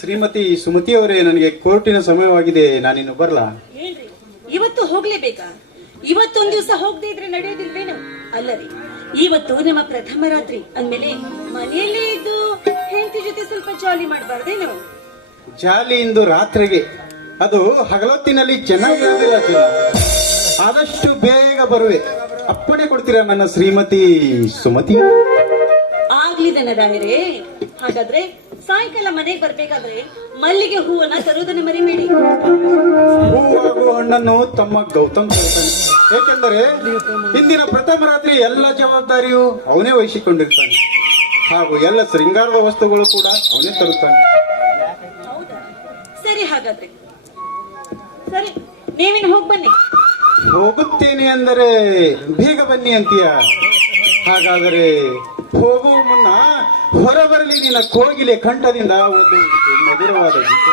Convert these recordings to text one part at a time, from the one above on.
ಶ್ರೀಮತಿ ಸುಮತಿ ಅವರೇ, ನನಗೆ ಕೋರ್ಟಿನ ಸಮಯವಾಗಿದೆ, ನಾನಿನ್ನು ಬರಲಾ? ಏನ್ರಿ ಇವತ್ತು ಹೋಗ್ಲೇಬೇಕಾ? ಇವತ್ತೊಂದ್ ದಿವಸ ಹೋಗದೆ ಇದ್ರೆ ನಡೆಯೋದಿಲ್ವೇನು? ಅಲ್ಲರಿ, ಇವತ್ತು ನಮ್ಮ ಪ್ರಥಮ ರಾತ್ರಿ ಅಂದ್ಮೇಲೆ ಮನೆಯಲ್ಲೇ ಇದ್ದು ಹೆಂಡತಿ ಜೊತೆ ಸ್ವಲ್ಪ ಜಾಲಿ ಮಾಡಬಾರ್ದೇನು? ಜಾಲಿ ಇಂದು ರಾತ್ರಿಗೆ, ಅದು ಹಗಲೊತ್ತಿನಲ್ಲಿ ಚೆನ್ನಾಗಿರೋದಿಲ್ಲ. ಆದಷ್ಟು ಬೇಗ ಬರುವೆ. ಅಪ್ಪಣೆ ಕೊಡ್ತೀರಾ ನನ್ನ ಶ್ರೀಮತಿ ಸುಮತಿ? ಆಗ್ಲಿ ದನರಾಯರೇ. ಹಾಗಾದ್ರೆ ಸಾಯಂಕಾಲ ಮನೆಗೆ ಬರ್ಬೇಕಾದ್ರೆ ಮಲ್ಲಿಗೆ ಹೂವನ್ನ ತರುವುದನ್ನು ಮರಿಬೇಡಿ. ಹೂ ಹಾಗೂ ಹಣ್ಣನ್ನು ತಮ್ಮ ಗೌತಮ್ ತರುತ್ತಾನೆ. ಏಕೆಂದರೆ ಇಂದಿನ ಪ್ರಥಮ ರಾತ್ರಿ ಎಲ್ಲ ಜವಾಬ್ದಾರಿಯು ಅವನೇ ವಹಿಸಿಕೊಂಡಿರ್ತಾನೆ, ಹಾಗೂ ಎಲ್ಲ ಶೃಂಗಾರದ ವಸ್ತುಗಳು ಕೂಡ ಅವನೇ ತರುತ್ತಾನೆ. ಹೌದಾ? ಸರಿ, ಹಾಗಾದ್ರೆ ಸರಿ, ನೀವಿನ್ ಹೋಗ್ ಬನ್ನಿ. ಹೋಗುತ್ತೇನೆ ಅಂದರೆ ಬೇಗ ಬನ್ನಿ ಅಂತೀಯ? ಹಾಗಾದರೆ ಹೋಗುವ ಮುನ್ನ ಹೊರಬರಲಿ ನಿನ್ನ ಕೋಗಿಲೆ ಕಂಠದಿಂದ ಒಂದು ಮಧುರವಾದ ಗೀತೆ.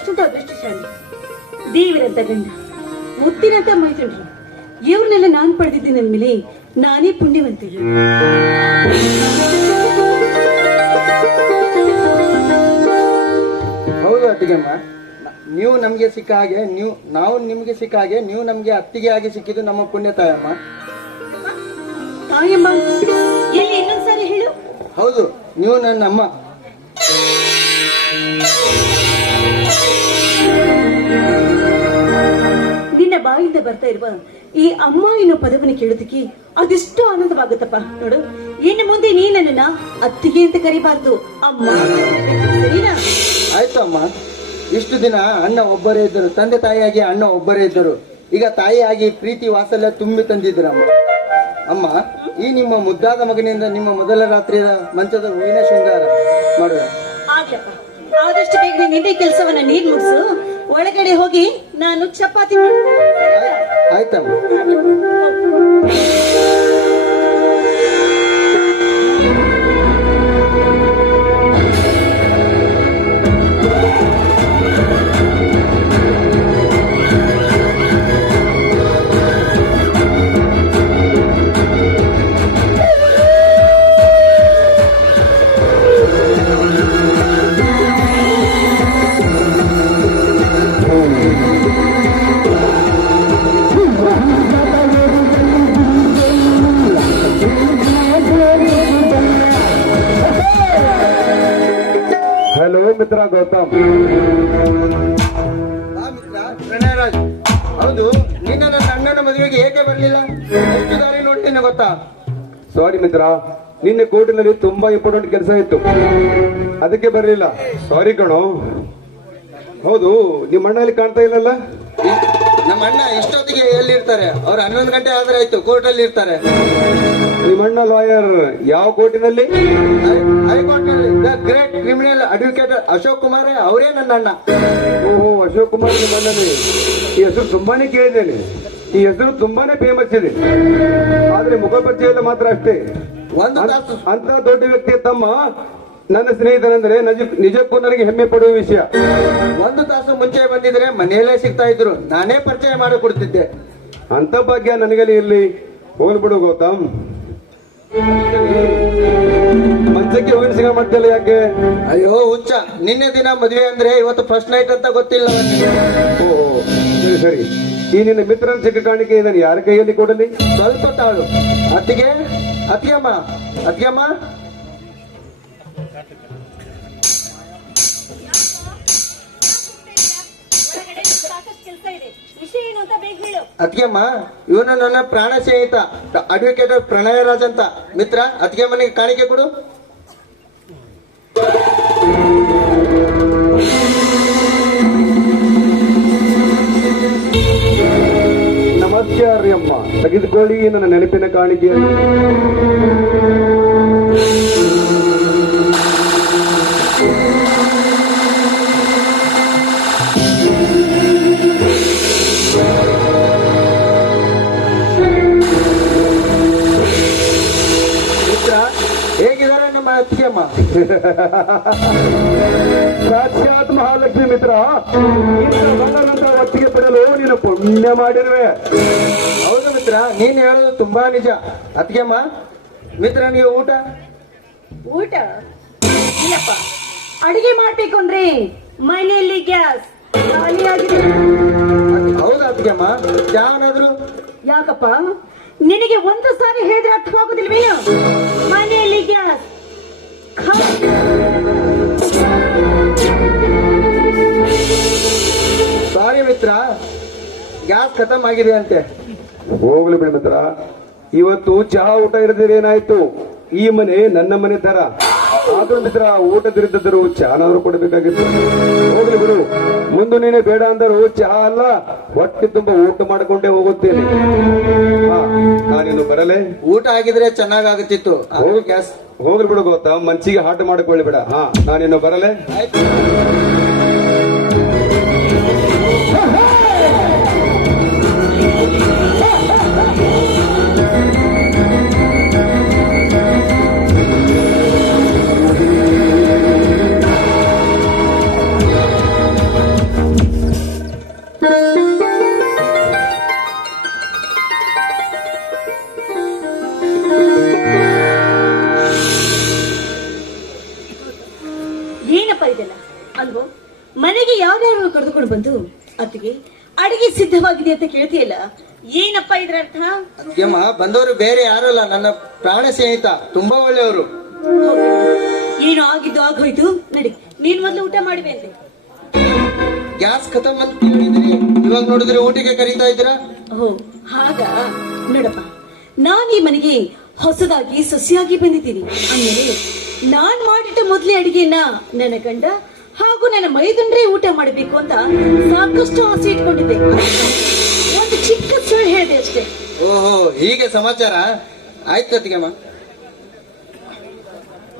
ಎಷ್ಟೊಂದು ಅದೃಷ್ಟಶಾಲಿ. ದೇವರಂತ ಗಂಡ, ಮುತ್ತಿನಂತ ಮೈತುಂಡ್ರು, ಇವ್ರನ್ನೆಲ್ಲ ನಾನ್ ಪಡೆದಿದ್ದೀನಿ ಅಂದ್ಮೇಲೆ ನಾನೇ ಪುಣ್ಯವಂತೆ. ಹೌದು ಅತ್ತಿಗೆಮ್ಮ, ನೀವು ನಮ್ಗೆ ಸಿಕ್ಕ ಹಾಗೆ ನಾವು ನಿಮ್ಗೆ ಸಿಕ್ಕ ಹಾಗೆ ನೀವು ನಮ್ಗೆ ಅತ್ತಿಗೆ ಆಗಿ ಸಿಕ್ಕಿದ್ದು ನಮ್ಮ ಪುಣ್ಯ ತಾಯಮ್ಮ. ತಾಯಮ್ಮ ಎಲ್ಲಿ ಇನ್ನೊಂದ್ಸಾರಿ ಹೇಳು. ಹೌದು, ನೀವು ನನ್ನ ಅಮ್ಮ. ನಿನ್ನ ಬಾಯಿಂದ ಬರ್ತಾ ಇರುವ ಈ ಅಮ್ಮ ಎನ್ನುವ ಪದವನ್ನು ಕೇಳೋದಕ್ಕೆ ಅದೆಷ್ಟು ಆನಂದವಾಗುತ್ತಪ್ಪ. ನೋಡು, ಇನ್ನು ಮುಂದೆ ನೀ ನನ್ನನ್ನ ಅತ್ತಿಗೆ ಅಂತ ಕರಿಬಾರ್ದು, ಅಮ್ಮ ಅಂತ ಕರಿಬೇಕು, ಸರಿನಾ? ಆಯ್ತು ಅಮ್ಮ. ಇಷ್ಟು ದಿನ ಅಣ್ಣ ಒಬ್ಬರೇ ಇದ್ದರು, ತಂದೆ ತಾಯಿಯಾಗಿ ಅಣ್ಣ ಒಬ್ಬರೇ ಇದ್ದರು. ಈಗ ತಾಯಿಯಾಗಿ ಪ್ರೀತಿ ವಾತ್ಸಲ್ಯ ತುಂಬಿ ತಂದಿದ್ದೀರಮ್ಮ. ಅಮ್ಮ, ಈ ನಿಮ್ಮ ಮುದ್ದಾದ ಮಗನಿಂದ ನಿಮ್ಮ ಮೊದಲ ರಾತ್ರಿಯ ಮಂಚದ ಹೂವಿನ ಶೃಂಗಾರ ಮಾಡುವ. ಆಗ್ಲಪ್ಪ, ಆದಷ್ಟು ಬೇಗ ನಿನ್ನೆ ಕೆಲಸವನ್ನ ನೀನ್ ಮುಗಿಸು. ಒಳಗಡೆ ಹೋಗಿ ನಾನು ಚಪಾತಿ ಮಾಡ್ತೀನಿ. ಆಯ್ತಮ್ಮ. ಹಲೋ ಮಿತ್ರ ಗೌತಮ್. ಮಿತ್ರ ಪ್ರಣಯರಾಜ್. ಹೌದು, ನಿನ್ನ ನನ್ನ ಅಣ್ಣನ ಮದುವೆಗೆ ಏಕೆ ಬರಲಿಲ್ಲ? ಎಷ್ಟು ದಾರಿ ನೋಡ್ತೀನಿ ಗೊತ್ತಾ? ಸಾರಿ ಮಿತ್ರ, ನಿನ್ನೆ ಕೋರ್ಟಿನಲ್ಲಿ ತುಂಬಾ ಇಂಪಾರ್ಟೆಂಟ್ ಕೆಲಸ ಇತ್ತು, ಅದಕ್ಕೆ ಬರಲಿಲ್ಲ. ಸಾರಿ ಕಣೋ. ಹೌದು, ನಿಮ್ಮ ಅಣ್ಣಲ್ಲಿ ಕಾಣ್ತಾ ಇಲ್ಲಲ್ಲ? ನಮ್ಮ ಅಣ್ಣ ಇಷ್ಟೊತ್ತಿಗೆ ಎಲ್ಲಿರ್ತಾರೆ? ಅವ್ರು 11 ಗಂಟೆ ಆದ್ರೆ ಆಯ್ತು, ಕೋರ್ಟಲ್ಲಿ ಇರ್ತಾರೆ. ನಿಮ್ಮ ಅಣ್ಣ ಲಾಯರ್ ಯಾವ ಕೋರ್ಟಿನಲ್ಲಿ? High court the great criminal advocate Ashok Kumar, ಅವರೇ ನನ್ನ ಅಣ್ಣ. ಓಹೋ, ಅಶೋಕ್ ಕುಮಾರ್ ನಿಮ್ಮ ಅಣ್ಣನೇ. ಈ ಹೆಸರು ತುಂಬಾನೇ ಕೇಳಿದ್ದೇನೆ. ಈ ಹೆಸರು ತುಂಬಾನೇ ಫೇಮಸ್ ಇದೆ, ಆದ್ರೆ ಮುಖ ಪರಿಚಯ ಇಲ್ಲ ಮಾತ್ರ ಅಷ್ಟೇ. ಒಂದು ತಾಸು ಅಂತ ದೊಡ್ಡ ವ್ಯಕ್ತಿಯ ತಮ್ಮ ನನ್ನ ಸ್ನೇಹಿತನೆಂದರೆ ನಿಜಕ್ಕೂ ನನಗೆ ಹೆಮ್ಮೆ ಪಡುವ ವಿಷಯ. ಒಂದು ತಾಸು ಮುಂಚೆ ಬಂದಿದ್ರೆ ಮನೆಯಲ್ಲೇ ಸಿಗ್ತಾ ಇದ್ರು, ನಾನೇ ಪರಿಚಯ ಮಾಡಿಕೊಡ್ತಿದ್ದೆ. ಅಂತ ಭಾಗ್ಯ ನನಗಲ್ಲಿ ಇರ್ಲಿ. ಹೋಗ್ಬಿಡು ಗೌತಮ್. ಮಂಚಕ್ಕೆ ಹೂವಿನ ಸಿಗ ಮಾಡ್ತಿಲ್ಲ ಯಾಕೆ? ಅಯ್ಯೋ ಹುಚ್ಚ, ನಿನ್ನೆ ದಿನ ಮದುವೆ ಅಂದ್ರೆ ಇವತ್ತು ಫಸ್ಟ್ ನೈಟ್ ಅಂತ ಗೊತ್ತಿಲ್ಲ ನನಗೆ. ಓಹೋ, ಸರಿ ಸರಿ. ಈ ನಿನ್ನ ಮಿತ್ರನ ಚಿಕ್ಕ ಕಾಣಿಕೆ ನಾನು ಯಾರ ಕೈಯಲ್ಲಿ ಕೊಡಲಿ? ಸ್ವಲ್ಪ ತಾಳು. ಅತ್ತಿಗೆ, ಅತ್ತಿಗೆಮ್ಮ, ಅತ್ತಿಗೆಮ್ಮ. ಸಾಕಷ್ಟು ಕೆಲಸ ಇದೆ, ವಿಷಯ ಏನು ಅಂತ ಬೇಗ ಹೇಳು. ಅತ್ತಿಗೆಮ್ಮ, ಇವನು ನನ್ನ ಪ್ರಾಣ ಸ್ನೇಹಿತ ಅಡ್ವೊಕೇಟ್ ಪ್ರಣಯರಾಜ್ ಅಂತ. ಮಿತ್ರ, ಅತ್ತಿಗೆಮ್ಮನಿಗೆ ಕಾಣಿಕೆ ಕೊಡು. ನಮಸ್ಕಾರ ಅಮ್ಮ, ತೆಗೆದುಕೊಳ್ಳಿ ನನ್ನ ನೆನಪಿನ ಕಾಣಿಕೆಯನ್ನು. ಮಿತ್ರ, ಹೇಗಿದ್ದಾರೆ ನಮ್ಮ ಅತ್ತಿಗೆಮ್ಮ? ಸಾಕ್ಷಾತ್ ಮಹಾಲಕ್ಷ್ಮಿ ಮಿತ್ರ. ಇಂಥ ಒತ್ತಿಗೆ ಪಡೆಯಲು ನೀನು ಪುಣ್ಯ ಮಾಡಿರುವೆ. ಹೌದು ಮಿತ್ರ, ನೀನ್ ಹೇಳೋದು ತುಂಬಾ ನಿಜ. ಅತ್ತಿಗೆಮ್ಮ, ಮಿತ್ರನಿಗೆ ಊಟ? ಊಟ ಇಲ್ಲಪ್ಪ, ಅಡಿಗೆ ಮಾಡ್ಬೇಕು ಅಂದ್ರೆ ಮನೆಯಲ್ಲಿ ಗ್ಯಾಸ್ ಖಾಲಿಯಾಗಿದೆ. ಹೌದಾ ಅತ್ತಿಗೆಮ್ಮ? ಯಾವನಾದ್ರು? ಯಾಕಪ್ಪ, ನಿನಗೆ ಒಂದು ಸಾರಿ ಹೇಳಿದ್ರೆ ಅರ್ಥವಾಗುದಿಲ್ವೇನು? ಮನೆಯಲ್ಲಿ ಗ್ಯಾಸ್ ಖಾಲಿ. ಸಾರಿ ಮಿತ್ರ, ಗ್ಯಾಸ್ ಖತಮ್ ಆಗಿದೆ ಅಂತೆ. ಹೋಗ್ಲಿ ಬಿಡಿ ಮಿತ್ರ, ಇವತ್ತು ಚಹಾ ಊಟ ಇರದಿರ ಏನಾಯ್ತು? ಈ ಮನೆ ನನ್ನ ಮನೆ ತರ. ಆದ್ರೂ ಮಿತ್ರ, ಊಟದಿರಿದ್ದರು ಚಹಾನಾದ್ರು ಕೊಡಬೇಕಾಗಿತ್ತು. ಹೋಗ್ಲಿ ಬಿಡು, ಮುಂದೆ ನೀನೇ ಬೇಡ ಅಂದರು ಚಹಾ ಅಲ್ಲ, ಹೊಟ್ಟೆ ತುಂಬಾ ಊಟ ಮಾಡಿಕೊಂಡೇ ಹೋಗುತ್ತೇನೆ. ನಾನಿನ್ನು ಬರಲೇ? ಊಟ ಆಗಿದ್ರೆ ಚೆನ್ನಾಗಾಗುತ್ತಿತ್ತು. ಗ್ಯಾಸ್ ಹೋಗ್ಲಿ ಬಿಡು ಗೊತ್ತಾ, ಮನ್ಸಿಗೆ ಹಾಟ ಮಾಡಿಕೊಳ್ಳಿ ಬಿಡ. ನಾನಿನ್ನು ಬರಲೇ? ಆಯ್ತು. ಬಂದು ಅತ್ತಿಗೆ ಅಡಿಗೆ ಸಿದ್ಧವಾಗಿದೆ ಅಂತ ಕೇಳ್ತೀಯಲ್ಲ, ಏನಪ್ಪ ಇದ್ರ ಅರ್ಥ? ಅಮ್ಮ, ಬಂದವರು ಬೇರೆ ಯಾರಲ್ಲ, ನನ್ನ ಪ್ರಾಣ ಸ್ನೇಹಿತ, ತುಂಬಾ ಒಳ್ಳೆಯವರು. ಹೌದು. ಏನು ಆಗಿದ್ದು ಆಗೋಯ್ತು, ನಡಿ ನೀನ್ ಮೊದ್ಲು ಊಟ ಮಾಡಿವೆ ಅಂತೆ. ಗ್ಯಾಸ್ ಖತಮ್ ಅಂತ ಹೇಳಿದ್ರಿ, ಇವಾಗ ನೋಡಿದ್ರೆ ಊಟಕ್ಕೆ ಕರೀತಾ ಇದ್ದೀರಾ? ಓ ಹಾಗ, ನೋಡಪ್ಪ, ನಾನ್ ಈ ಮನೆಗೆ ಹೊಸದಾಗಿ ಸೊಸೆಯಾಗಿ ಬಂದಿದ್ದೀನಿ. ಆಮೇಲೆ ನಾನ್ ಮಾಡಿಟ್ಟ ಮೊದ್ಲೇ ಅಡಿಗೆನ ನನ್ನ ಗಂಡ ಹಾಗೂ ನನ್ನ ಮೈದುಂಡ್ರೆ ಊಟ ಮಾಡಬೇಕು ಅಂತ ಸಾಕಷ್ಟು ಆಸೆ ಇಟ್ಕೊಂಡಿದ್ದೆ. ಒಂದು ಚಿಕ್ಕ ಸುಳ್ಳು ಹೇಳಿದೆ ಅಷ್ಟೇ. ಓಹೋ, ಹೀಗೆ ಸಮಾಚಾರ. ಆಯ್ತು ಅತ್ತಿಗೆಮ್ಮ,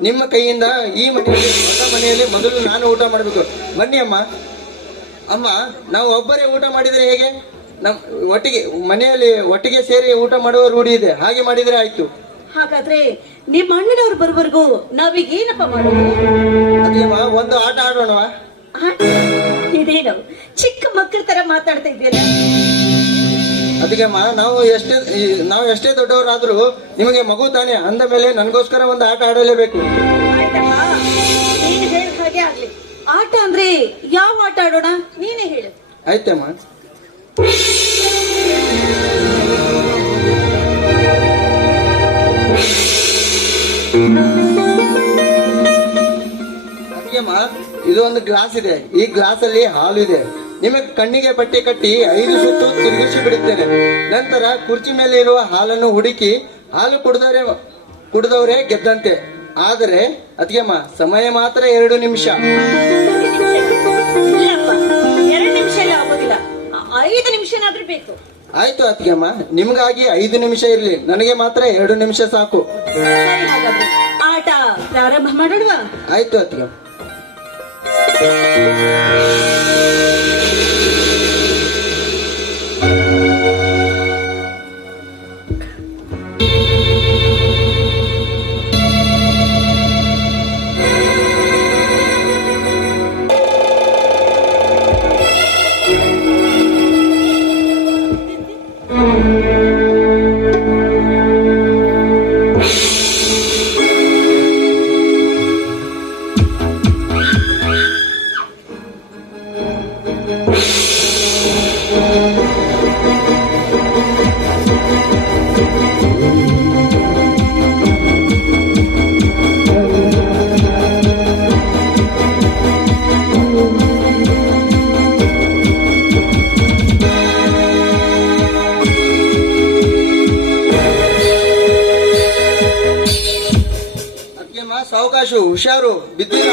ನಿಮ್ಮ ಕೈಯಿಂದ ಈ ಮನೆಯಲ್ಲಿ, ಹೊಸ ಮನೆಯಲ್ಲಿ ಮೊದಲು ನಾನು ಊಟ ಮಾಡಬೇಕು. ಬನ್ನಿ ಅಮ್ಮ. ಅಮ್ಮ, ನಾವು ಒಬ್ಬರೇ ಊಟ ಮಾಡಿದ್ರೆ ಹೇಗೆ? ನಮ್ ಒಟ್ಟಿಗೆ ಮನೆಯಲ್ಲಿ ಒಟ್ಟಿಗೆ ಸೇರಿ ಊಟ ಮಾಡುವ ರೂಢಿ ಇದೆ, ಹಾಗೆ ಮಾಡಿದ್ರೆ ಆಯ್ತು. ಹಾಗಾದ್ರೆ ನಿಮ್ಮ ಅಣ್ಣನವ್ರು ಬರುವವರೆಗೂ ನಾವೀಗ ಏನಪ್ಪ ಮಾಡೋದು? ಅತ್ತಿಗೆಮ್ಮ, ಒಂದು ಆಟ ಆಡೋಣವಾ? ಇದೇನು ಚಿಕ್ಕ ಮಕ್ಕಳ ತರ ಮಾತಾಡ್ತಾ ಇದೆಯಲ್ಲ? ಅತ್ತಿಗೆಮ್ಮ, ನಾವು ಎಷ್ಟೇ ದೊಡ್ಡವರಾದ್ರೂ ನಿಮಗೆ ಮಗು ತಾನೆ, ಅಂದ ಮೇಲೆ ನನಗೋಸ್ಕರ ಒಂದು ಆಟ ಆಡಲೇಬೇಕು. ಆಯ್ತಪ್ಪ, ನೀನು ಹೇಳಿದ ಹಾಗೆ ಆಗ್ಲಿ. ಆಟ ಅಂದ್ರೆ ಯಾವ ಆಟ ಆಡೋಣ, ನೀನೇ ಹೇಳು. ಆಯ್ತಮ್ಮ. ಅತ್ತಿಗೆಮ್ಮ, ಇದು ಒಂದು ಗ್ಲಾಸ್ ಇದೆ. ಈ ಗ್ಲಾಸ್ ಅಲ್ಲಿ ಹಾಲು ಇದೆ. ನಿಮಗೆ ಕಣ್ಣಿಗೆ ಬಟ್ಟೆ ಕಟ್ಟಿ 5 ಸುತ್ತು ತಿರುಗಿಸಿ ಬಿಡುತ್ತೇನೆ. ನಂತರ ಕುರ್ಚಿ ಮೇಲೆ ಇರುವ ಹಾಲನ್ನು ಹುಡುಕಿ ಹಾಲು ಕುಡಿದವರೇ ಗೆದ್ದಂತೆ. ಆದರೆ ಅತ್ತಿಗೆಮ್ಮ, ಸಮಯ ಮಾತ್ರ 2 ನಿಮಿಷ. ಇಲ್ಲಪ್ಪ, 2 ನಿಮಿಷ ಎಲ್ಲ ಆಗೋದಿಲ್ಲ, 5 ನಿಮಿಷನಾದ್ರೂ ಬೇಕು. ಆಯ್ತು ಅತ್ತಿಗೆಮ್ಮ, ನಿಮ್ಗಾಗಿ 5 ನಿಮಿಷ ಇರ್ಲಿ, ನನಗೆ ಮಾತ್ರ 2 ನಿಮಿಷ ಸಾಕು. ಸರಿ, ಹಾಗಾದ್ರೆ ಆಟ ಪ್ರಾರಂಭ ಮಾಡೋಣವಾ? ಆಯ್ತು ಅತ್ತಿಗೆಮ್ಮ. ಸಾವಕಾಶ, ಹುಷಾರು, ಬಿದ್ದೀರ.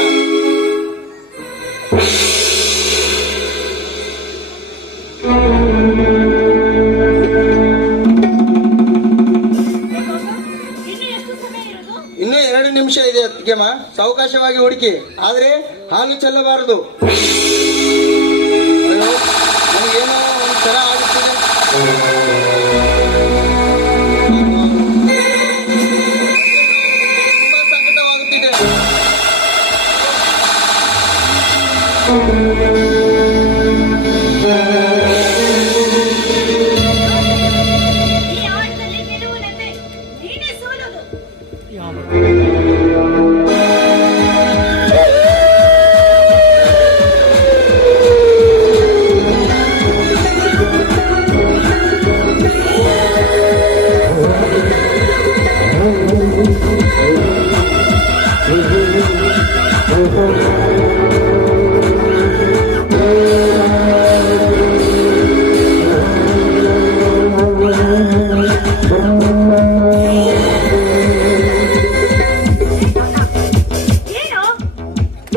ಇನ್ನೂ 2 ನಿಮಿಷ ಇದೆ ಅತ್ತಿಗೆಮ್ಮ, ಸಾವಕಾಶವಾಗಿ ಹುಡುಕಿ, ಆದ್ರೆ ಹಾಲು ಚೆಲ್ಲಬಾರದು. ಅಯ್ಯೋ, ನನಗೇನೋ ಒಂಥರ ಆಗುತ್ತಿದೆ. ತುಂಬಾ ಸಂಕಟವಾಗುತ್ತಿದೆ. ಈ ಆಟದಲ್ಲಿ ಗೆಲುವಿನಂತೆ ನೀನೇ ಸೋಲೋದು. ಏನೋ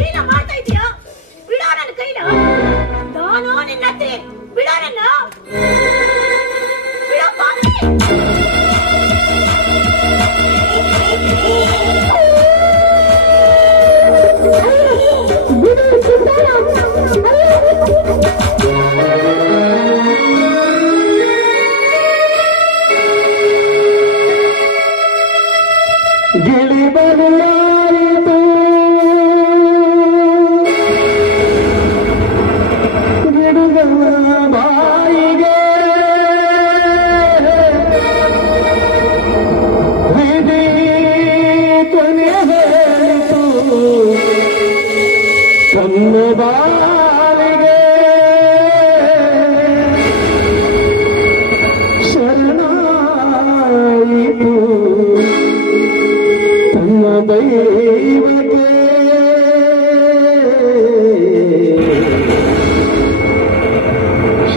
ಏನೋ ಮಾಡ್ತಾ ಇದೀಯಾ? ಬಿಡೋ ನನ್ನ ಕೈನ. ನಾನು ನಿನ್ನ ಹತ್ತಿ ಬಿಡೋ ನನ್ನ. ಬಿಡೋ ಪಾಪಿ. ಗಿಳಿ ಬದಲಾಯಿತು, ಗಿಡಗಳ ಬಾಯಿಗೆ ವಿಧಿ ಕೊನೆ ಹೇಳಿತು, ಕಣ್ಣು ಬಾಳಿಗೆ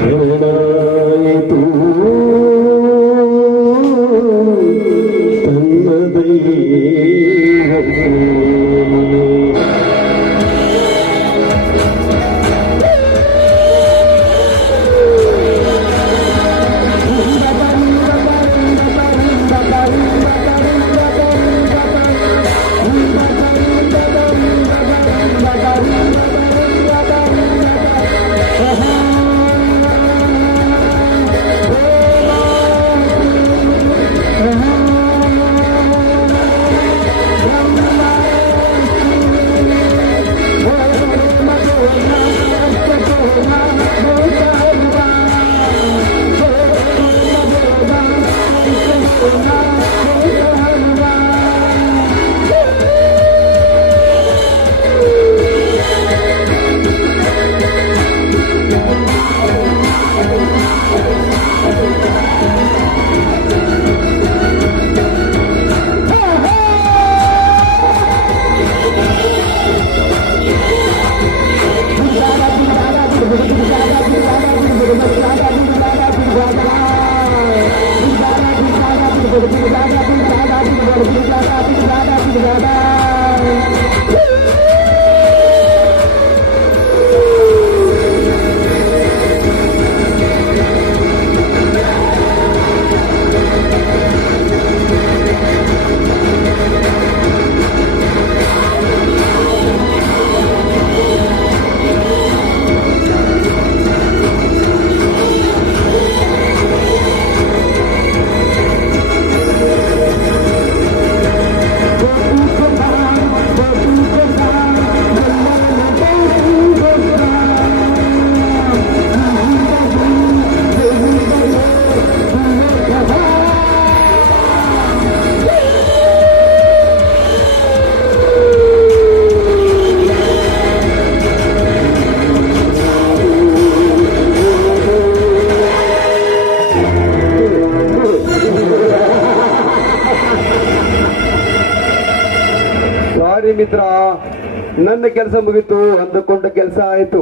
ಶರಣಾಯಿತು ತನ್ನ ದೈವವು. ಸಾರಿ ಮಿತ್ರ, ನನ್ನ ಕೆಲಸ ಮುಗಿತು, ಅಂದುಕೊಂಡ ಕೆಲಸ ಆಯ್ತು.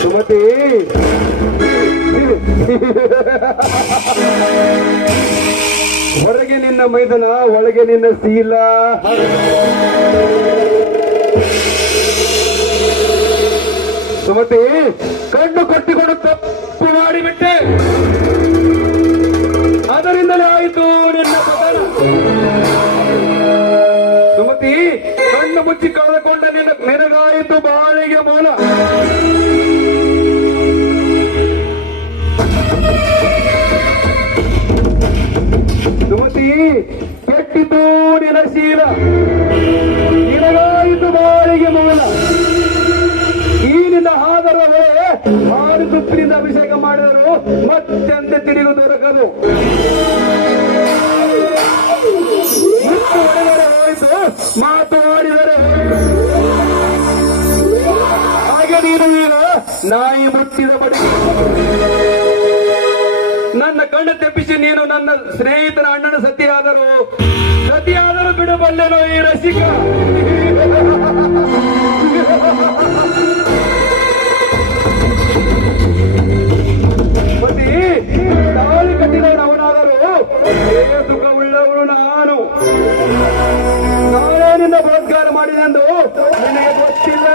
ಸುಮತಿ, ಹೊರಗೆ ನಿನ್ನ ಮೈದನ, ಒಳಗೆ ನಿನ್ನ ಶೀಲ. ಸುಮತಿ, ಕಣ್ಣು ಕಟ್ಟಿಕೊಂಡು ತಪ್ಪು ಮಾಡಿಬಿಟ್ಟೆ, ಅದರಿಂದಲೇ ಆಯಿತು ನಿನ್ನ ಪತನ. ಸುಮತಿ, ಕಣ್ಣು ಮುಚ್ಚಿ ಕಳೆದುಕೊಂಡ ನಿನಗಾಯಿತು ಬಾಳಿಗೆ ಮೂಲ. ಸುಮತಿ, ಕೆಟ್ಟಿತು ನಿನ ಶೀಲ, ನಿನಗಾಯಿತು ಬಾಳಿಗೆ ಮೂಲ. ಈ ನಿನ್ನ ಆದರವೇ ಹಾಲು ತುಪ್ಪಿನಿಂದ ಅಭಿಷೇಕ ಮಾಡಿದರು ಮತ್ತೆಂತೆ ತಿರುಗು ದೊರಕದು. ಮುತ್ತು ಹೊಡೆದರೆ ಹೋಯಿತು, ಮಾತು ಆಡಿದರೆ ಹಾಗೆ ನೀನು ಈಗ ನಾಯಿ ಮುಟ್ಟಿದ ಬಡಿ. ನನ್ನ ಕಣ್ಣು ತೆಪ್ಪಿಸಿ ನೀನು ನನ್ನ ಸ್ನೇಹಿತನ ಅಣ್ಣನ ಸತಿಯಾದರೂ ಬಿಡಬಲ್ಲೆನೋ ಈ ರಸಿಕ. ಪತಿ, ತಾಳಿ ಕಟ್ಟಿದವನವನಾದರೂ ಸುಖವುಳ್ಳವಳು ನಾನು. ನಾಳೆ ನಿನ್ನ ಬಲಾತ್ಕಾರ ಮಾಡಿದೆಂದು ನಿನಗೆ ಗೊತ್ತಿಲ್ಲ.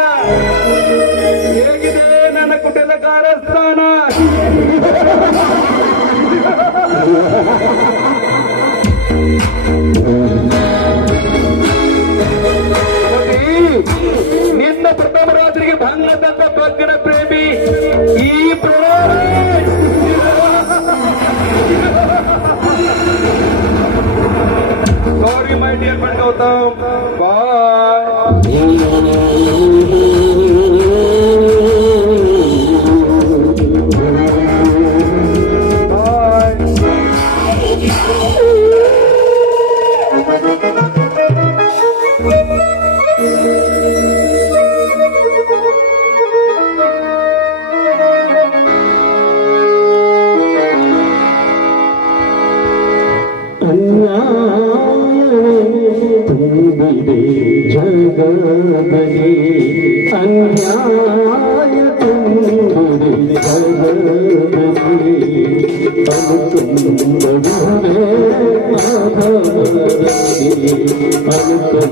ಹೇಗಿದೆ ನನ್ನ ಕುಟುಂಬ ಕಾರಸ್ಥಾನ? ನಿನ್ನ ಪ್ರಥಮ ರಾತ್ರಿಗೆ ಭಂಗದಂತ ಬಗ್ಗನ ಪ್ರೇಮಿ ಈ ಸಾರಿ ಮೈ ಡಿಯರ್ ಫ್ರೆಂಡ್ ಗೌತಮ್, ಬಾಯ್. ತುಂಬಿದೆ ಜಗದಲ್ಲಿ, ಅನ್ಯಾಯ ತುಂಬಿದೆ ಜಗ ಈ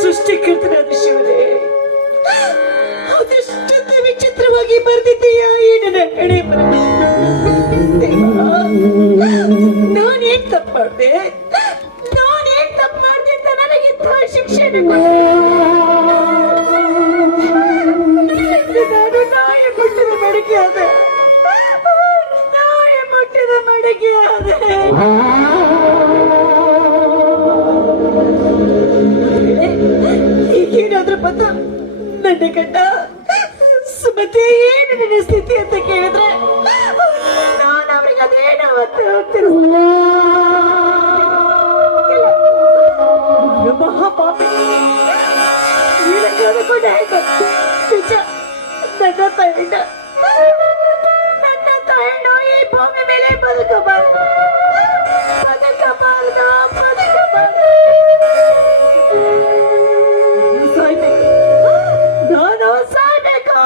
ಸೃಷ್ಟಿಕರ್ತನಾದ ಶಿವನೇ, ಅದೆಷ್ಟೊಂದು ವಿಚಿತ್ರವಾಗಿ ಬರೆದಿದ್ದೀಯಾ ಈ ನನ್ನ ಹಣೆ ಬರಹ. ನಾನೇನ್ ತಪ್ಪು ಮಾಡ್ದೆ ಅಂತ ನನಗಿಂತ ಶಿಕ್ಷಣ ನಾನು ನಾಯಿ ಮುಟ್ಟಿದ ಮಡಕೆ ಆದೆ. ಈಗೇನಾದ್ರೂ ಬಂದು ನನ್ನ ಗಂಡ ಸುಮತಿ ಏನು ನಿನ್ನ ಸ್ಥಿತಿ ಅಂತ ಕೇಳಿದ್ರೆ ನಾನು ಅವ್ರಿಗೆ ಅದೇನೋ ಮಹಾಪಾಪಿ ನಿಜ. ನನ್ನ ತಾಯಿನ ಈ ಭೂಮಿ ಮೇಲೆ ಬದುಕಬಾರ್ದು. ನಾನು ಸಾಯ್ಬೇಕು.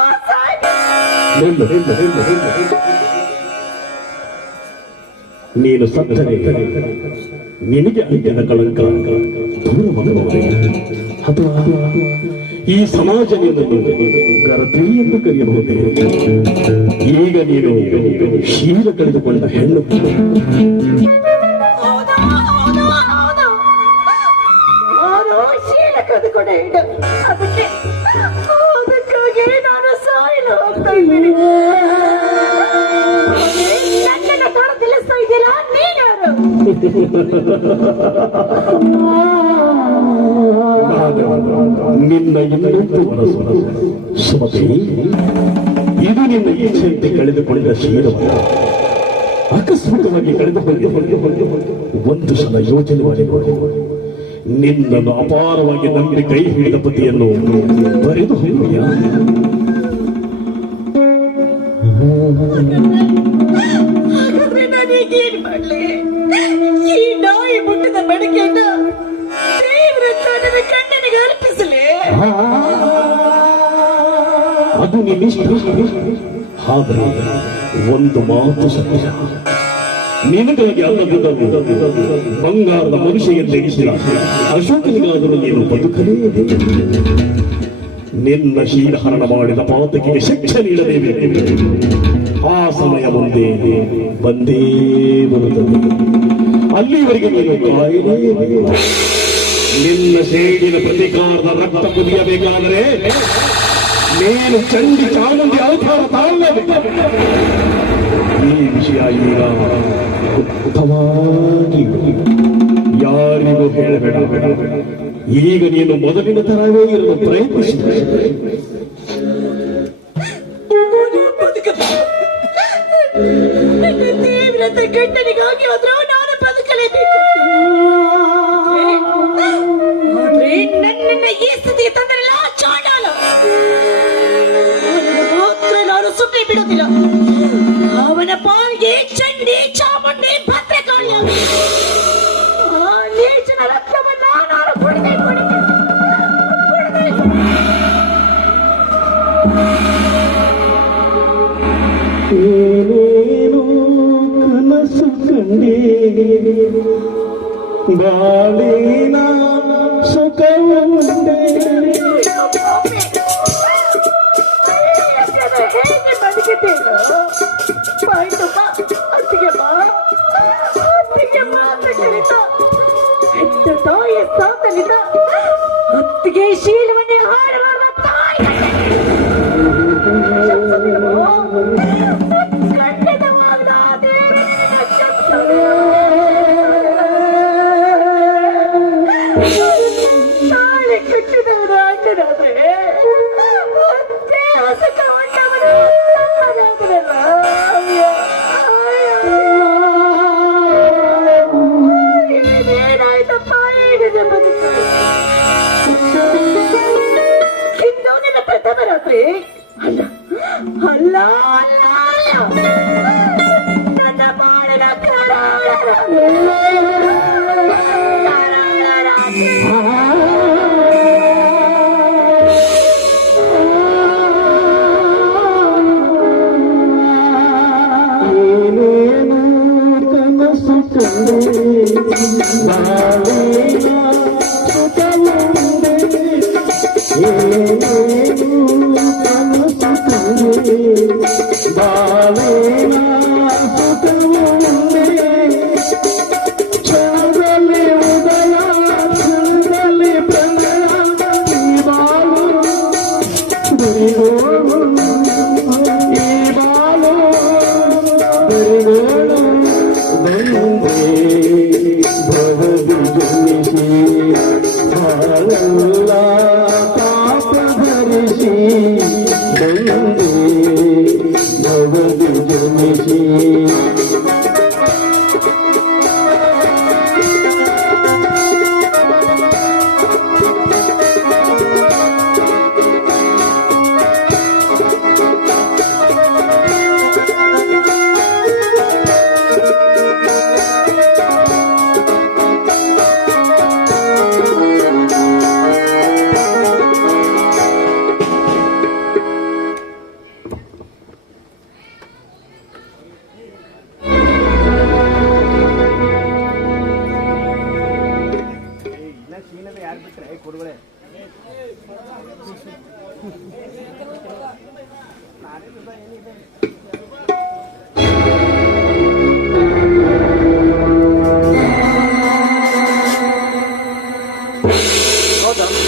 ನೀನು ಸತ್ತರೆ ನಿನಗೆ ಅಂತ್ಯದ ಕಳಂಕ ದೂರವಾಗಬಹುದೇ, ಅಥವಾ ಈ ಸಮಾಜ ನಿನ್ನನ್ನು ಗರತಿ ಎಂದು ಕರೆಯಬಹುದೇ? ಈಗ ನೀನು ಶೀಲ ಕಳೆದುಕೊಂಡ ಹೆಣ್ಣು. ಶೀಲ ಕಳೆದುಕೊಂಡ ಹೆಣ್ಣು. ಅದಕ್ಕಾಗಿ ನಾನು ಸಾಯಲು ಹೋಗ್ತಾ ಇದ್ದೀನಿ. ನನ್ನನ್ನು ಕಾಣ ತಿಳಿಸ್ತಾ ಇದ್ದೀರಾ? ನೀನ್ಯಾರು? ನಿನ್ನ ಇನ್ನೊಂದು ಮನಸ್ಸು ಸುಮತಿ, ಇದು ನಿನ್ನ ಇಚ್ಛೆಯಂತೆ ಕಳೆದುಕೊಂಡ ಶೀಲವಲ್ಲ. ಅಕಸ್ಮಾತವಾಗಿ ಕಳೆದು ಒಂದು ಸಲ ಯೋಚನೆ ಮಾಡಿ ನೋಡಿ. ನಿನ್ನನ್ನು ಅಪಾರವಾಗಿ ನಂಬಿ ಕೈ ಹಿಡಿದ ಪತಿಯನ್ನು ಬರೆದು ಹೋಗಿದೆಯಾ? ಹಾಗಾದ್ರೆ ನಾನೀಗೇನ್ ಮಾಡ್ಲಿ? ಈ ನಾಯಿ ಮುಟ್ಟಿದ ಮಡಿಕೆಯನ್ನು ದೇವರ ನನ್ನ ಕಣ್ಣನಿಗೆ ಅರ್ಪಿಸಲೇ? ಅದು ನಿನ್ನಿಷ್ಟ. ಆದರೆ ಒಂದು ಮಾತು ಸತ್ಯ, ನಿನಗಾಗಿ ಅಲ್ಲದಿದ್ದರೂ ಬಂಗಾರದ ಮನುಷ್ಯ ಎಂದೆನಿಸಿದ ಅಶೋಕನಿಗಾದರೂ ನೀನು ಬದುಕಲೇಬೇಕು. ನಿನ್ನ ಶೀಲಹರಣ ಮಾಡಿದ ಪಾತಕಿಗೆ ಶಿಕ್ಷೆ ನೀಡಲೇಬೇಕು. ಆ ಸಮಯ ಬಂದೇ ಬರುತ್ತದೆ. ಅಲ್ಲಿವರೆಗೆ ನೀನು ಕಾಯಲೇಬೇಕು. ನಿನ್ನ ಸೇಡಿನ ಪ್ರತಿಕಾರದ ರಕ್ತ ಕುದಿಯಬೇಕಾದರೆ ನೀನು ಚಂಡಿ ಚಾಮುಂಡಿ ಅವತಾರ ತಾಳಲೇಬೇಕು. ಈ ವಿಷಯ ಈಗ ಗುಪ್ತವಾಗಿ ಯಾರಿಗೂ ಹೇಳಬೇಡ. ಈಗ ನೀನು ಮೊದಲಿನ ತರವೇ ಇರಲು ಪ್ರಯತ್ನಿಸಿ. ನನ್ನ ತೀವ್ರತೆ ಗಂಡನಿಗಾಗಿ ಆದ್ರೂ ನಾನು ಬದುಕಲೇಬೇಕು. ಆದ್ರೆ ನನ್ನನ್ನ ಈ ಸ್ಥಿತಿಗೆ ತಂದರಲ್ಲ ಚಾಂಡಾಲ, ಮಾತ್ರ ನಾನು ಸುಮ್ಮನೆ ಬಿಡುವುದಿಲ್ಲ. ಅವನ ಪಾಲ್ಗೆ ಚಂಡಿ ಚಾಮುಂಡಿ ಭದ್ರಕಾಳಿಯಾಗಿ ಆ ನೀಚನ ರಕ್ತವನ್ನ ನಾನು ಕುಡಿದೇ ಏನೇನು ಕನಸು ಕಂಡೇ ಬಾಳಿನ ಸುಖವುಂಡೆ. ಹೇಗೆ ಬದುಕಿದ್ದೇನು? ಬಾಯಿ ತುಂಬ ಅತ್ತಿಗೆ ಅಂತ ಕರೀತ ಹೆತ್ತ ತಾಯಿ ಸಾತಲಿದ ಅತ್ತಿಗೆ ಶೀಲವನ್ನೇ ಹಾಡುವ ತಾಯಿ ಖಂಡಿತವಾದ ತಾಳಿ ಕಟ್ಟಿದವರ ಅಣ್ಣನಾದ್ರೆ ರಾತ್ರಿ ಅಲ್ಲ ಅಲ್ಲ ಅಲ್ಲ ಅಲ್ಲ. ನನ್ನ ಬಾಳನ ಕರಾಳ ರಾತ್ರಿ. ಏನೇನು ಕನಸು ಕಂಡೆ ಬಾಳಿನ ಸುಖವುಂಡೆ. ಏನೇನು ಕನಸು ಕಂಡೆ ಬಾಳಿನ ಸುಖವುಂಡೆ. ಚಂದ್ರಲಿ ಉದಯ ಚಂದ್ರಲಿ ಪ್ರಣಯ ಈ ಬಾಳು ಗುರಿಗೋಳು ಈ ಬಾಳು ಗುರಿಗೋಳು ಬಂದೆ ಭವದಿ ಜನಿಸಿ ಬಾಳಲ್ಲ ಪಾಪ ಧರಿಸಿ ಬಂದೆ ಭವದಿ ಜನಿಸಿ.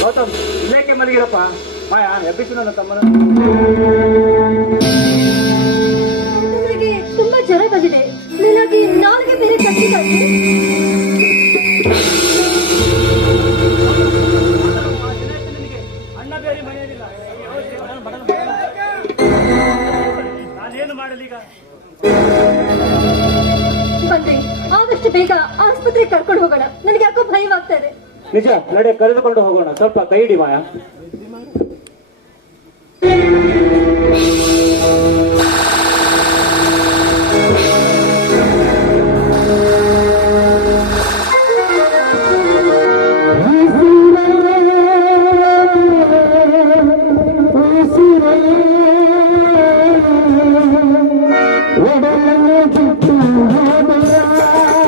ಗೌತಮ್ ಇಲ್ಲೇಕೆ ಮಲಗಿರಪ್ಪ? ಮಾಯಾ ಎಬ್ಬಿಸು ನನ್ನ ತಮ್ಮನ. ನನಗೆ ತುಂಬಾ ಜ್ವರ ಬಂದಿದೆ. ನನಗೆ ನಾಲ್ಗೆ ಬೇರೆ ಕಟ್ಟಿದ್ದಾರೆ. ಅಣ್ಣ ಬೇರೆ ಮನೆಯಲ್ಲಿಲ್ಲ. ನಾನೇನು ಮಾಡಲಿ ಈಗ? ಬಂದೆ, ಆದಷ್ಟು ಬೇಗ ಆಸ್ಪತ್ರೆಗೆ ಕರ್ಕೊಂಡು ಹೋಗೋಣ. ನನಗೆ ಯಾಕೋ ಭಯವಾಗ್ತಾ ಇದೆ. ನಿಜ, ನಡೆ ಕರೆದುಕೊಂಡು ಹೋಗೋಣ. ಸ್ವಲ್ಪ ಕೈ ಹಿಡಿ ಮಾಯಾ.